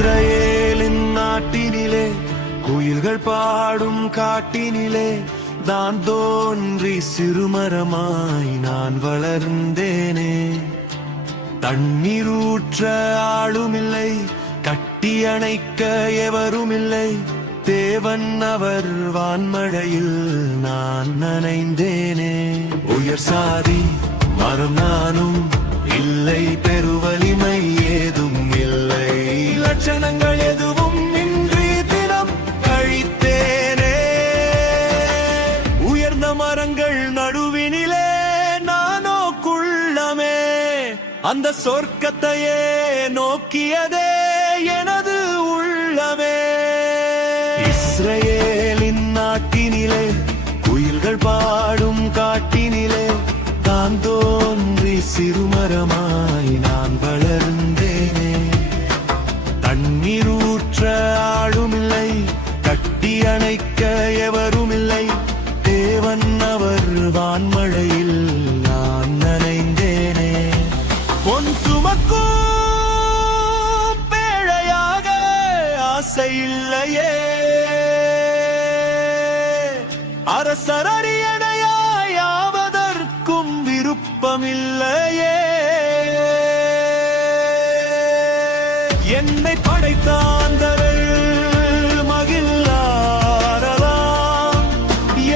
இஸ்ரவேலின் நாட்டினிலே குயில்கள் பாடும் காட்டினிலே நான் தோன்றி சிறுமரமாய் நான் வளர்ந்தேனே. தண்ணீர் ஊற்ற ஆளுமில்லை, கட்டி அணைக்க எவருமில்லை. தேவன் அவர் வான்மழையில் நான் நனைந்தேனே. உயர் சாதி மரம் நானும் இல்லை, பெருவலிமை ஏதும் இல்லை, லட்சணங்கள் எதுவும் இன்றி தினம் கழித்தேனே. உயர்ந்த மரங்கள் நடுவினிலே நானோ குள்ளமே, அந்த சொர்க்கத்தையே நோக்கியதே எனது உள்ளமே. இஸ்ரவேலின் நாட்டினிலே குயில்கள் பாடும் காட்டினிலே தான் தோன்றி சிறுமரமாய் நான் வளர்ந்தேனே. தண்ணீர் ஊற்ற ஆளுமில்லை, கட்டி அணைக்க எவருமில்லை. தேவன் அவர் வான்மழையில் நான் நனைந்தேனே. பொன் சுமக்கும் பேழையாக ஆசை இல்லையே, அரசரரியணையாவதற்கும் விருப்பமில்லையே. என்னை படைத்தாந்தரல் மகிழாரலாம்,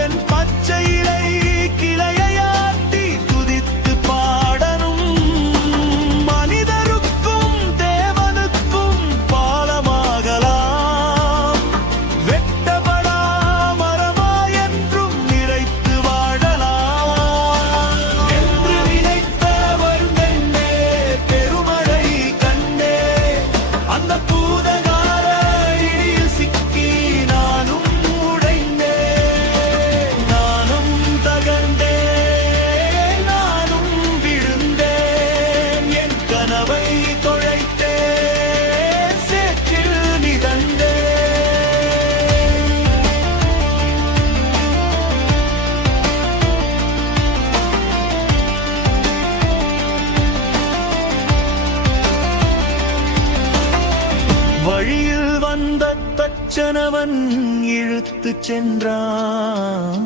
என் பச்சை இலை கிளையாட்டி துதித்து பாடணும். மனிதருக்கும் தேவனுக்கும் பாலமாகலாம், வெட்டப்படா மரமாய் என்றும் நிறைத்து வாழலாம். என்று நினைத்தவர் மென்னே பெருமழை கண்டே, அந்த பூதகார இடியில் சிக்கி நானும் உடைந்தேன். நானும் தகர்ந்தேன், நானும் விழுந்தேன். என் கனவை தொலைத்தேன், சேற்றில் மிதந்தேன். வழியில் வந்த தச்சனவன் இழுத்துச் சென்றான்,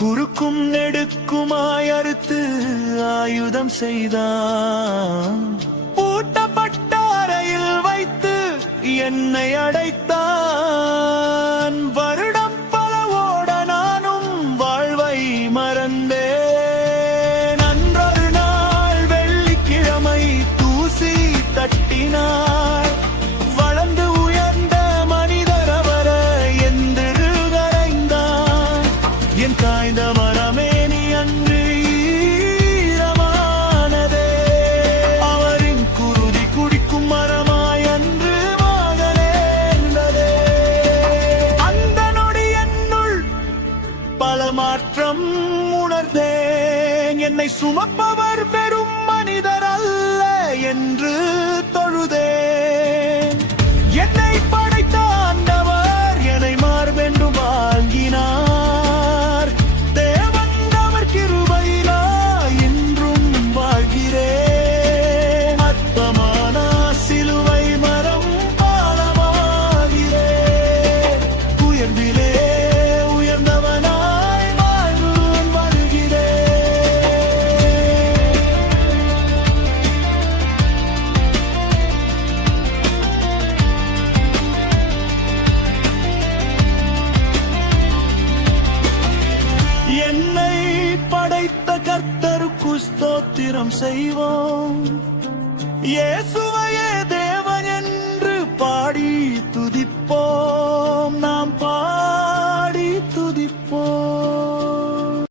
குறுக்கும் நெடுக்குமாய் அறுத்து ஆயுதம் செய்தான். பூட்டப்பட்ட அறையில் வைத்து என்னை அடைத்தான். வருடம் பல ஓட நானும் வாழ்வை மறந்தேன். அன்றொரு நாள் வெள்ளிக்கிழமை தூசி தட்டினார். வளர்ந்து உயர்ந்த மனிதர் அவர எந்திரு கரைந்தான். என் காய்ந்த மரமே நீ அன்று ஈரமானதே, அவரின் குருதி குடிக்கும் மரமாய் அன்று மகனேந்ததே. அந்த நொடி என்னுள் பல மாற்றம் உணர்ந்தேன். என்னை சுமப்பவர் பெரும் மனிதர் அல்ல என்று தொழுதேன். என்னை படைத்த ஆண்டவர் என்னை மார்பென்று வாங்கினார். தேவன் அவர் கிருபையிலா என்றும் வாழ்கிறேன். அற்பமான சிலுவை மரம் பாலமாகிறேன். உயர்ந்திலே உயர்ந்தவனாய் வாழ்வு வருகிறேன். என்னை படைத்த கர்த்தருக்கு ஸ்தோத்திரம் செய்வோம். இயேசுவையே தேவன் என்று பாடி